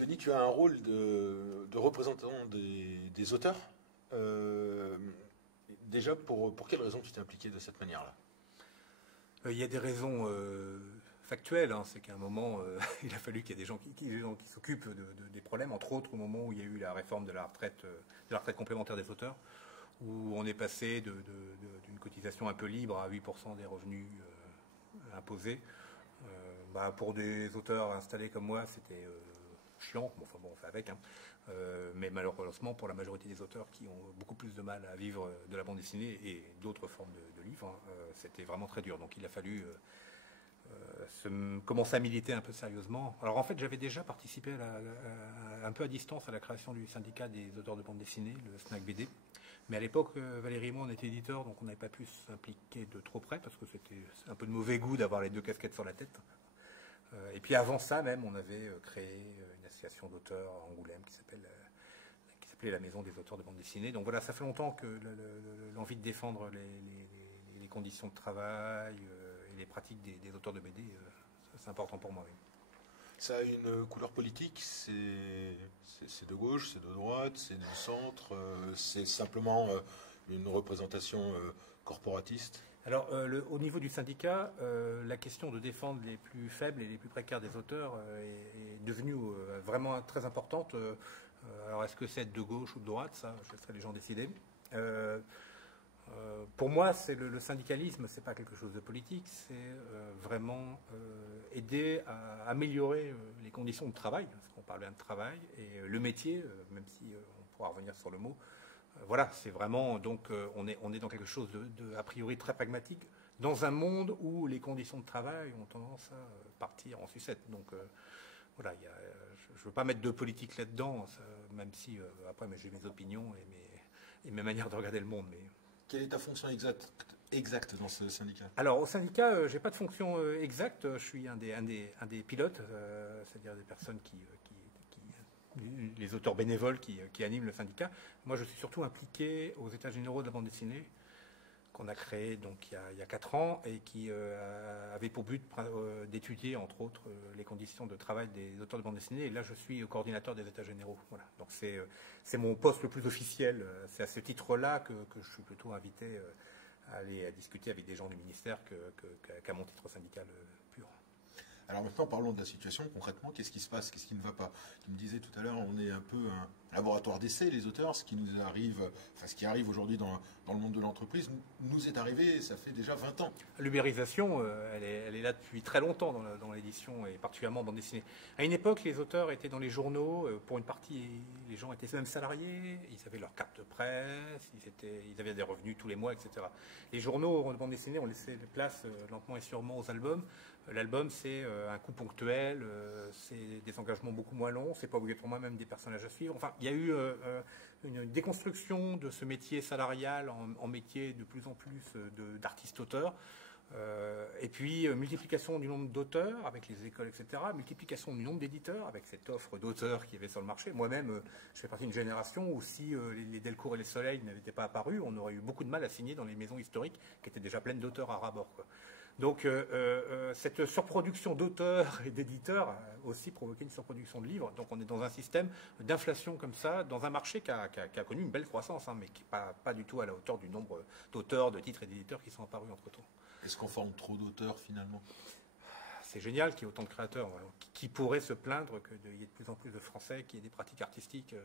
Denis, tu as un rôle de représentant des auteurs. Euh, Déjà, pour quelles raisons tu t'es impliqué de cette manière-là? Il y a des raisons factuelles, hein. C'est qu'à un moment, il a fallu qu'il y ait des gens qui s'occupent des problèmes, entre autres au moment où il y a eu la réforme de la retraite complémentaire des auteurs, où on est passé d'une cotisation un peu libre à 8% des revenus imposés. Pour des auteurs installés comme moi, c'était chiant. Bon, enfin bon, on fait avec, hein. Mais malheureusement, pour la majorité des auteurs qui ont beaucoup plus de mal à vivre de la bande dessinée et d'autres formes de livres, hein, c'était vraiment très dur. Donc il a fallu commencer à militer un peu sérieusement. Alors en fait, j'avais déjà participé un peu à distance à la création du syndicat des auteurs de bande dessinée, le SNAC BD. Mais à l'époque, Valérie et moi, on était éditeurs, donc on n'avait pas pu s'impliquer de trop près, parce que c'était un peu de mauvais goût d'avoir les deux casquettes sur la tête. Et puis avant ça même, on avait créé une association d'auteurs à Angoulême qui s'appelait la Maison des auteurs de bande dessinée. Donc voilà, ça fait longtemps que l'envie de défendre les conditions de travail et les pratiques des auteurs de BD, c'est important pour moi. Oui. Ça a une couleur politique, c'est de gauche, c'est de droite, c'est du centre, c'est simplement une représentation corporatiste. Alors, au niveau du syndicat, la question de défendre les plus faibles et les plus précaires des auteurs est devenue vraiment très importante. Alors, est-ce que c'est de gauche ou de droite? Ça, je laisserai les gens décider. Pour moi, le syndicalisme, c'est pas quelque chose de politique, c'est vraiment aider à améliorer les conditions de travail, parce qu'on parle bien de travail, et le métier, même si on pourra revenir sur le mot. Voilà, c'est vraiment, donc on est dans quelque chose a priori très pragmatique, dans un monde où les conditions de travail ont tendance à partir en sucette. Donc voilà, je ne veux pas mettre de politique là-dedans, même si après j'ai mes opinions et mes manières de regarder le monde. Mais... Quelle est ta fonction exacte dans ce syndicat? Alors au syndicat, j'ai pas de fonction exacte, je suis un des pilotes, c'est-à-dire des personnes les auteurs bénévoles qui animent le syndicat. Moi, je suis surtout impliqué aux États généraux de la bande dessinée, qu'on a créé donc il y a 4 ans et qui avait pour but d'étudier, entre autres, les conditions de travail des auteurs de bande dessinée. Et là, je suis coordinateur des États généraux. Voilà. Donc c'est mon poste le plus officiel. C'est à ce titre-là que je suis plutôt invité à aller à discuter avec des gens du ministère qu'à mon titre syndical pur. Alors maintenant, parlons de la situation. Concrètement, qu'est-ce qui se passe? Qu'est-ce qui ne va pas? Tu me disais tout à l'heure, on est un peu un laboratoire d'essai, les auteurs. Ce qui nous arrive, enfin, ce qui arrive aujourd'hui dans le monde de l'entreprise, nous est arrivé, ça fait déjà 20 ans. L'ubérisation, elle est là depuis très longtemps dans l'édition, et particulièrement en bande dessinée. À une époque, les auteurs étaient dans les journaux. Pour une partie, les gens étaient même salariés. Ils avaient leur carte de presse, ils avaient des revenus tous les mois, etc. Les journaux de bande dessinée ont laissé place lentement et sûrement aux albums. L'album, c'est un coût ponctuel, c'est des engagements beaucoup moins longs, c'est pas obligatoirement même des personnages à suivre. Enfin, il y a eu une déconstruction de ce métier salarial en métier de plus en plus d'artistes-auteurs. Et puis, multiplication du nombre d'auteurs avec les écoles, etc. Multiplication du nombre d'éditeurs avec cette offre d'auteurs qui y avait sur le marché. Moi-même, je fais partie d'une génération où si les Delcourt et les Soleil n'avaient pas apparu, on aurait eu beaucoup de mal à signer dans les maisons historiques qui étaient déjà pleines d'auteurs à ras-bord, quoi. Donc cette surproduction d'auteurs et d'éditeurs a aussi provoqué une surproduction de livres. Donc on est dans un système d'inflation comme ça, dans un marché qui a connu une belle croissance, hein, mais qui n'est pas du tout à la hauteur du nombre d'auteurs, de titres et d'éditeurs qui sont apparus entre-temps. Est-ce qu'on forme trop d'auteurs finalement? C'est génial qu'il y ait autant de créateurs. Qui pourrait se plaindre qu'il y ait de plus en plus de Français qui aient des pratiques artistiques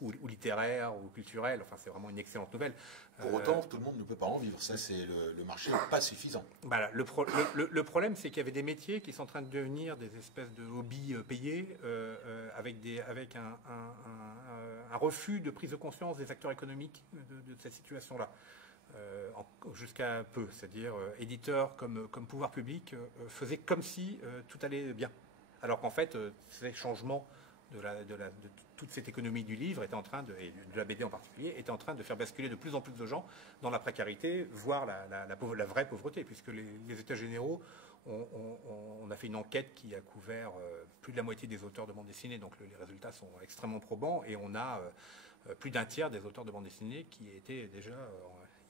ou littéraires ou culturelles. Enfin, c'est vraiment une excellente nouvelle. Pour autant, tout le monde ne peut pas en vivre. Ça, c'est le marché pas suffisant. Voilà, le problème, c'est qu'il y avait des métiers qui sont en train de devenir des espèces de hobbies payés avec un refus de prise de conscience des acteurs économiques de cette situation-là. Jusqu'à peu, c'est-à-dire éditeurs comme pouvoir public faisaient comme si tout allait bien. Alors qu'en fait, ces changements de toute cette économie du livre était en train et de la BD en particulier, était en train de faire basculer de plus en plus de gens dans la précarité, voire la vraie pauvreté, puisque les États généraux, on a fait une enquête qui a couvert plus de la moitié des auteurs de bande dessinée, donc les résultats sont extrêmement probants, et on a plus d'un tiers des auteurs de bande dessinée qui étaient déjà,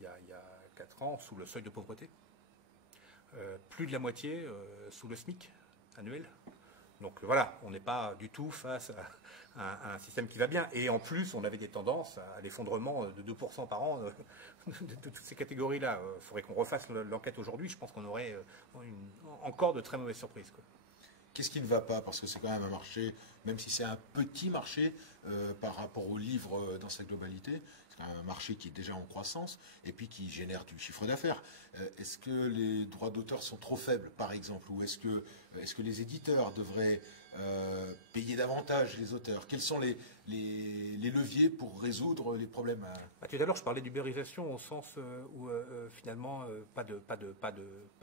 il y a 4 ans, sous le seuil de pauvreté. Plus de la moitié sous le SMIC annuel. Donc voilà, on n'est pas du tout face à un système qui va bien. Et en plus, on avait des tendances à l'effondrement de 2% par an de toutes ces catégories-là. Il faudrait qu'on refasse l'enquête aujourd'hui. Je pense qu'on aurait encore de très mauvaises surprises, quoi. Qu'est-ce qui ne va pas? Parce que c'est quand même un marché, même si c'est un petit marché par rapport au livre dans sa globalité, c'est quand même un marché qui est déjà en croissance et puis qui génère du chiffre d'affaires. Est-ce que les droits d'auteur sont trop faibles, par exemple? Ou est-ce que les éditeurs devraient payer davantage les auteurs? Quels sont les leviers pour résoudre les problèmes Tout à l'heure, je parlais d'ubérisation au sens où finalement pas de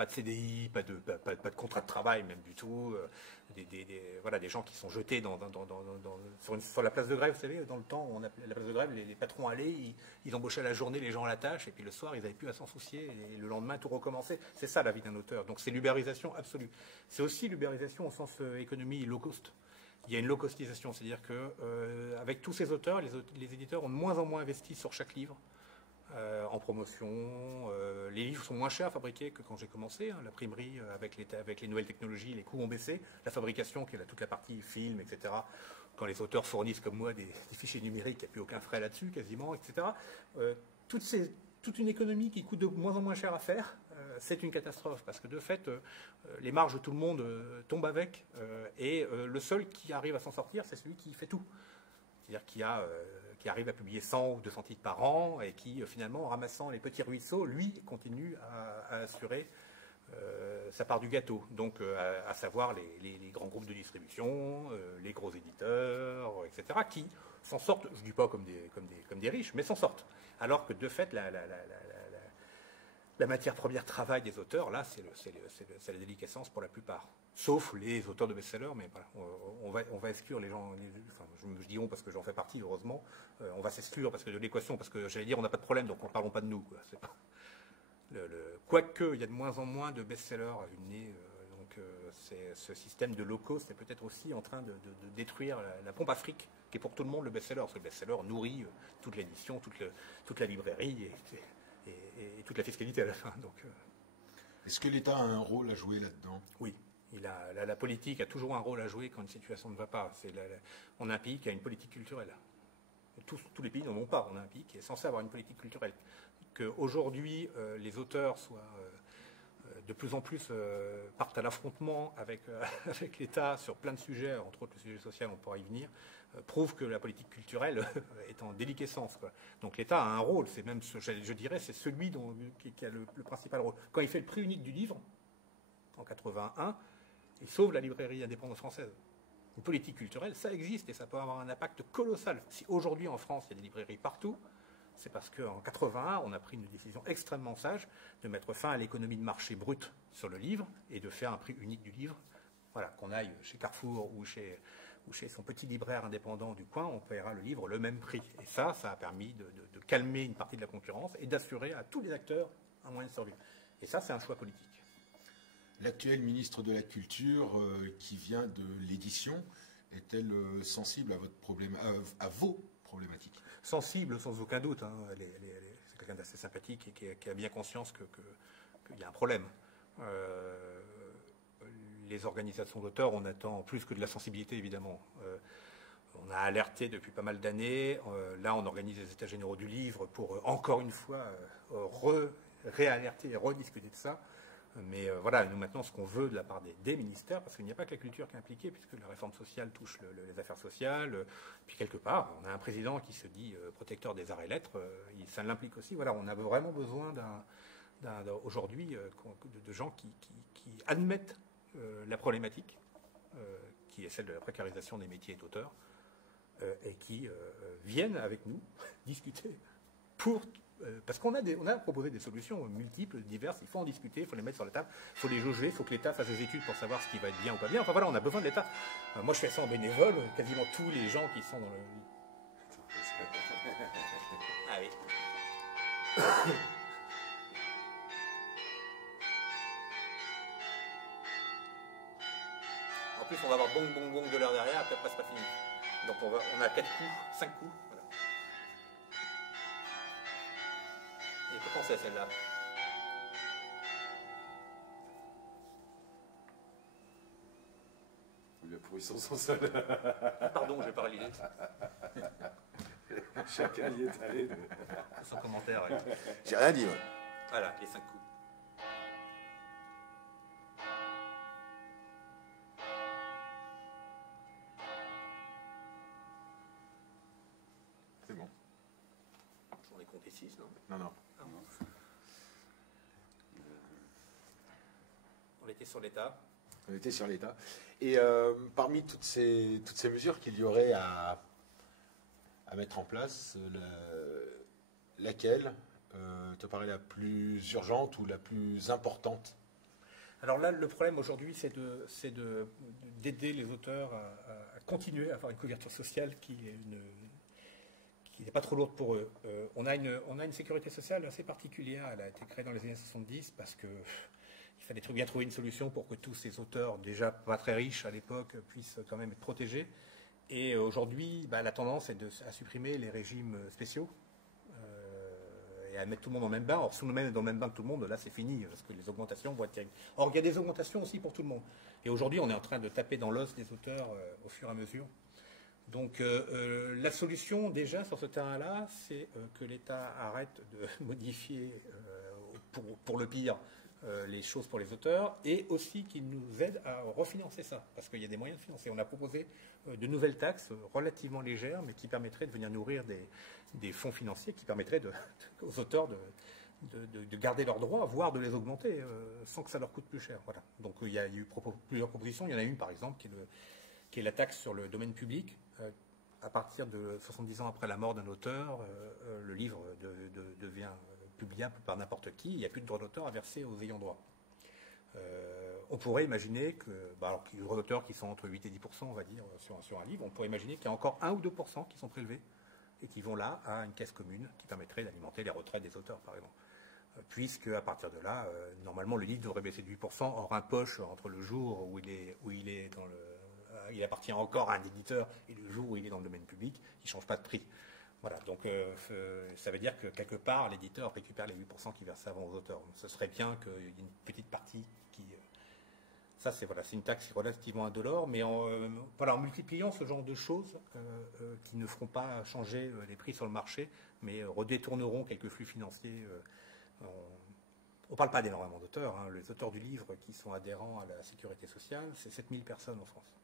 CDI, pas de contrat de travail même du tout, voilà, des gens qui sont jetés sur la place de grève, vous savez, dans le temps où on appelait la place de grève, les patrons allaient, ils embauchaient la journée les gens à la tâche, et puis le soir ils n'avaient plus à s'en soucier, et le lendemain tout recommençait. C'est ça la vie d'un auteur. Donc c'est l'ubérisation absolue. C'est aussi l'ubérisation au sens économie low cost. Il y a une low-costisation, c'est-à-dire que avec tous ces auteurs, les éditeurs ont de moins en moins investi sur chaque livre en promotion. Les livres sont moins chers à fabriquer que quand j'ai commencé. L'imprimerie, avec les nouvelles technologies, les coûts ont baissé. La fabrication, qui est toute la partie film, etc. Quand les auteurs fournissent comme moi des fichiers numériques, il n'y a plus aucun frais là-dessus, quasiment, etc. Toute une économie qui coûte de moins en moins cher à faire, c'est une catastrophe parce que de fait, les marges de tout le monde tombent avec et le seul qui arrive à s'en sortir, c'est celui qui fait tout. C'est-à-dire qui arrive à publier 100 ou 200 titres par an et qui, finalement, en ramassant les petits ruisseaux, lui, continue à assurer sa part du gâteau. Donc, à savoir les grands groupes de distribution, les gros éditeurs, etc., qui s'en sortent, je ne dis pas comme des riches, mais s'en sortent. Alors que de fait, la matière première travail des auteurs, là, c'est la déliquescence pour la plupart. Sauf les auteurs de best-sellers, mais voilà, on va exclure les gens, enfin, je dis on parce que j'en fais partie, heureusement, on va s'exclure parce que de l'équation, parce que j'allais dire on n'a pas de problème, donc ne parlons pas de nous, quoi. C'est pas, quoique, il y a de moins en moins de best-sellers à vue de nez, donc ce système de low cost est peut-être aussi en train de détruire la pompe à fric, qui est pour tout le monde le best-seller, parce que le best-seller nourrit toute l'édition, toute la librairie et toute la fiscalité à la fin. Donc, est-ce que l'État a un rôle à jouer là-dedans? Oui. La politique a toujours un rôle à jouer quand une situation ne va pas. On a un pays qui a une politique culturelle. Tous les pays n'en ont pas. On a un pays qui est censé avoir une politique culturelle. Qu'aujourd'hui, les auteurs soient de plus en plus partent à l'affrontement avec l'État sur plein de sujets, entre autres le sujet social, on pourra y venir, prouve que la politique culturelle est en déliquescence, quoi. Donc l'État a un rôle, c'est même, je dirais, c'est celui qui a le principal rôle. Quand il fait le prix unique du livre, en 81, il sauve la librairie indépendante française. Une politique culturelle, ça existe et ça peut avoir un impact colossal. Si aujourd'hui en France, il y a des librairies partout, c'est parce qu'en 81, on a pris une décision extrêmement sage de mettre fin à l'économie de marché brute sur le livre et de faire un prix unique du livre. Voilà, qu'on aille chez Carrefour ou chez son petit libraire indépendant du coin, on paiera le livre le même prix. Et ça a permis de calmer une partie de la concurrence et d'assurer à tous les acteurs un moyen de survivre. Et ça, c'est un choix politique. L'actuel ministre de la Culture qui vient de l'édition est-elle sensible à votre problème, à vos problématiques? Sensible, sans aucun doute. Hein. C'est quelqu'un d'assez sympathique et qui a bien conscience qu'il y a un problème. Les organisations d'auteurs, on attend plus que de la sensibilité, évidemment. On a alerté depuis pas mal d'années. Là, on organise les états généraux du livre pour, encore une fois, réalerter et rediscuter de ça. Mais voilà, nous maintenant, ce qu'on veut de la part des ministères, parce qu'il n'y a pas que la culture qui est impliquée, puisque la réforme sociale touche les affaires sociales, puis quelque part, on a un président qui se dit protecteur des arts et lettres, ça l'implique aussi. Voilà, on a vraiment besoin aujourd'hui de gens qui admettent la problématique, qui est celle de la précarisation des métiers d'auteurs, et qui viennent avec nous discuter parce qu'on a proposé des solutions multiples, diverses, il faut en discuter, il faut les mettre sur la table, il faut les jauger, il faut que l'État fasse des études pour savoir ce qui va être bien ou pas bien. Enfin voilà, on a besoin de l'État. Moi je fais ça en bénévole, quasiment tous les gens qui sont dans le... Ah oui. En plus on va avoir bong bong bong de l'heure derrière, après c'est pas fini. Donc on a 4 coups, 5 coups. Il faut penser à celle-là. Il va Oui, ils sont seuls. Pardon, j'ai paralysé. Chacun y est allé. Sans commentaire. Ouais. J'ai rien dit, ouais. Voilà, les 5 coups. C'est bon. J'en ai compté 6, non? Non. On était sur l'État. On était sur l'État. Et parmi toutes ces mesures qu'il y aurait à mettre en place, laquelle te paraît la plus urgente ou la plus importante? Alors là, le problème aujourd'hui, c'est d'aider les auteurs à continuer à avoir une couverture sociale qui n'est pas trop lourde pour eux. On a une sécurité sociale assez particulière. Elle a été créée dans les années 70 parce que il fallait bien trouver une solution pour que tous ces auteurs, déjà pas très riches à l'époque, puissent quand même être protégés. Et aujourd'hui, la tendance est à supprimer les régimes spéciaux et à mettre tout le monde dans le même bain. Or, si on met dans le même bain que tout le monde, là, c'est fini, parce que les augmentations vont être terribles. Or, il y a des augmentations aussi pour tout le monde. Et aujourd'hui, on est en train de taper dans l'os des auteurs au fur et à mesure. Donc, la solution, déjà, sur ce terrain-là, c'est que l'État arrête de modifier, pour le pire, les choses pour les auteurs, et aussi qu'il nous aide à refinancer ça, parce qu'il y a des moyens de financer. On a proposé de nouvelles taxes relativement légères, mais qui permettraient de venir nourrir des fonds financiers, qui permettraient aux auteurs de garder leurs droits, voire de les augmenter, sans que ça leur coûte plus cher. Voilà. Donc il y a eu plusieurs propositions. Il y en a une, par exemple, qui est la taxe sur le domaine public. À partir de 70 ans après la mort d'un auteur, le livre devient publiable par n'importe qui, il n'y a plus de droit d'auteur à verser aux ayants droit. On pourrait imaginer que, alors qu'il y a des auteurs qui sont entre 8 et 10%, on va dire, sur un livre, on pourrait imaginer qu'il y a encore 1 ou 2% qui sont prélevés et qui vont là à une caisse commune qui permettrait d'alimenter les retraites des auteurs, par exemple. Puisque à partir de là, normalement, le livre devrait baisser de 8% hors impoche entre le jour où il appartient encore à un éditeur et le jour où il est dans le domaine public, il ne change pas de prix. Voilà, donc ça veut dire que quelque part, l'éditeur récupère les 8% qu'il verse avant aux auteurs. Donc, ce serait bien qu'il y ait une petite partie qui... ça, c'est une taxe relativement indolore, mais en multipliant ce genre de choses qui ne feront pas changer les prix sur le marché, mais redétourneront quelques flux financiers. On ne parle pas d'énormément d'auteurs. Hein. Les auteurs du livre qui sont adhérents à la sécurité sociale, c'est 7000 personnes en France.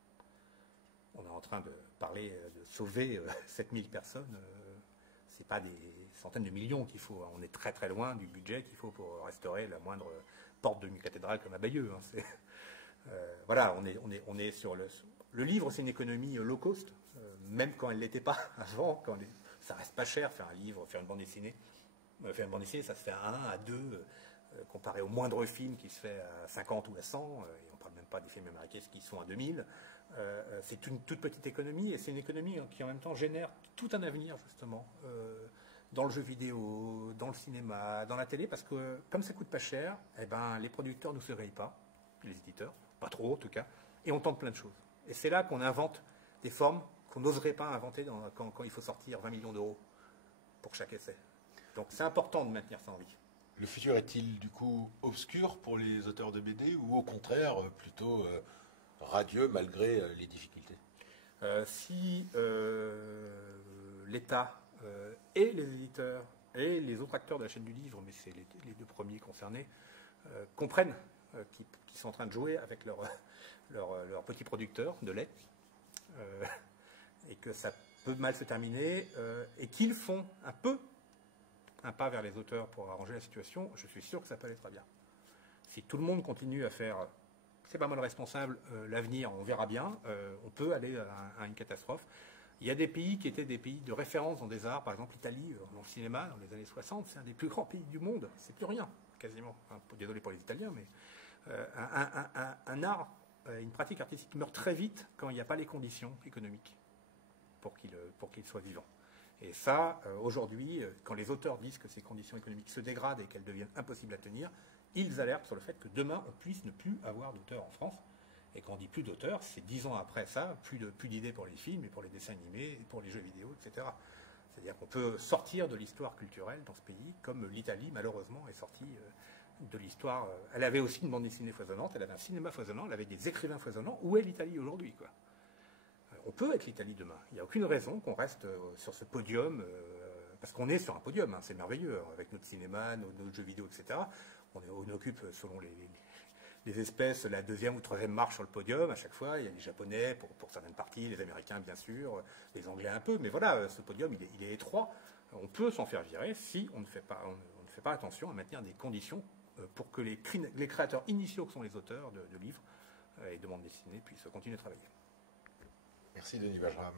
On est en train de parler de sauver 7000 personnes. Ce n'est pas des centaines de millions qu'il faut. On est très très loin du budget qu'il faut pour restaurer la moindre porte de cathédrale comme à Bayeux. Hein. Voilà, on est sur le livre, c'est une économie low cost, même quand elle ne l'était pas avant. Ça reste pas cher faire un livre, faire une bande dessinée. Faire une bande dessinée, ça se fait à 1, à 2, comparé au moindre film qui se fait à 50 ou à 100, et on ne parle même pas des films américains qui sont à 2000. C'est une toute petite économie, et c'est une économie qui en même temps génère tout un avenir justement dans le jeu vidéo, dans le cinéma, dans la télé, parce que comme ça coûte pas cher, les producteurs ne se rayent pas, les éditeurs, pas trop en tout cas, et on tente plein de choses. Et c'est là qu'on invente des formes qu'on n'oserait pas inventer quand il faut sortir 20 millions d'euros pour chaque essai. Donc c'est important de maintenir ça en vie. Le futur est-il du coup obscur pour les auteurs de BD ou au contraire plutôt radieux malgré les difficultés? Si l'État et les éditeurs et les autres acteurs de la chaîne du livre, mais c'est les deux premiers concernés, comprennent qu'ils sont en train de jouer avec leurs petits producteurs de lait et que ça peut mal se terminer et qu'ils font un pas vers les auteurs pour arranger la situation, je suis sûr que ça peut aller très bien. Si tout le monde continue à faire c'est pas moi le responsable, l'avenir, on verra bien, on peut aller à une catastrophe. Il y a des pays qui étaient des pays de référence dans des arts, par exemple l'Italie, dans le cinéma, dans les années 60, c'est un des plus grands pays du monde, c'est plus rien, quasiment. Enfin, désolé pour les Italiens, mais un art, une pratique artistique meurt très vite quand il n'y a pas les conditions économiques pour qu'il soit vivant. Et ça, aujourd'hui, quand les auteurs disent que ces conditions économiques se dégradent et qu'elles deviennent impossibles à tenir, ils alertent sur le fait que demain, on puisse ne plus avoir d'auteurs en France. Et quand on dit plus d'auteurs, c'est 10 ans après ça, plus d'idées pour les films, et pour les dessins animés, et pour les jeux vidéo, etc. C'est-à-dire qu'on peut sortir de l'histoire culturelle dans ce pays, comme l'Italie, malheureusement, est sortie de l'histoire. Elle avait aussi une bande dessinée foisonnante, elle avait un cinéma foisonnant, elle avait des écrivains foisonnants. Où est l'Italie aujourd'hui, quoi ? on peut être l'Italie demain. Il n'y a aucune raison qu'on reste sur ce podium, parce qu'on est sur un podium, hein, c'est merveilleux, avec notre cinéma, nos jeux vidéo, etc. On occupe, selon les espèces, la deuxième ou troisième marche sur le podium à chaque fois. Il y a les Japonais pour certaines parties, les Américains bien sûr, les Anglais un peu, mais voilà, ce podium il est étroit. On peut s'en faire virer si on ne fait pas attention à maintenir des conditions pour que les créateurs initiaux, que sont les auteurs de livres et de bandes dessinées, puissent continuer de travailler. Merci Denis Bajram.